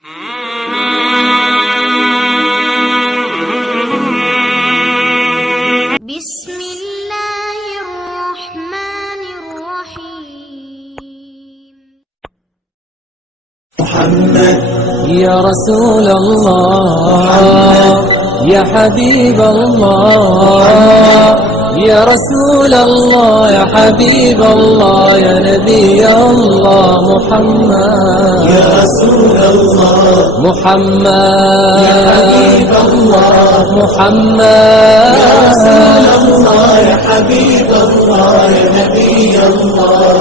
بسم الله الرحمن الرحيم. محمد يا رسول الله يا حبيب الله يا رسول الله يا حبيب الله يا نبي الله محمد يا رسول الله محمد يا حبيب الله محمد يا رسول الله يا حبيب الله يا نبي الله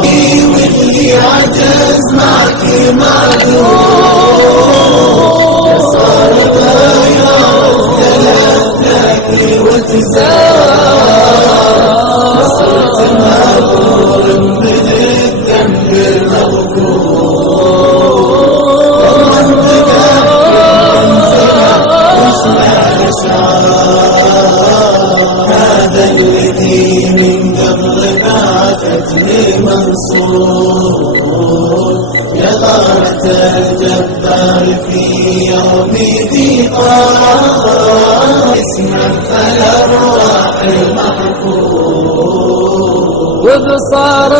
واللي عجز معك معذور يا صاحب يا رب لك وتزار صرت مغفور من الذنب المغفور وانت واسمع الاشعار هذا الذي من قبل بعثتني منصور يا غارة الجبار في يوم ذي قرار اسمع فالأرواح المحفور وبصار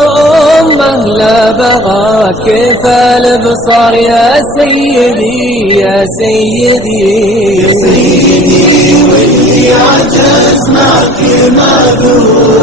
أمه لا بغى كيف البصار يا سيدي يا سيدي يا سيدي واللي عجز معك معذور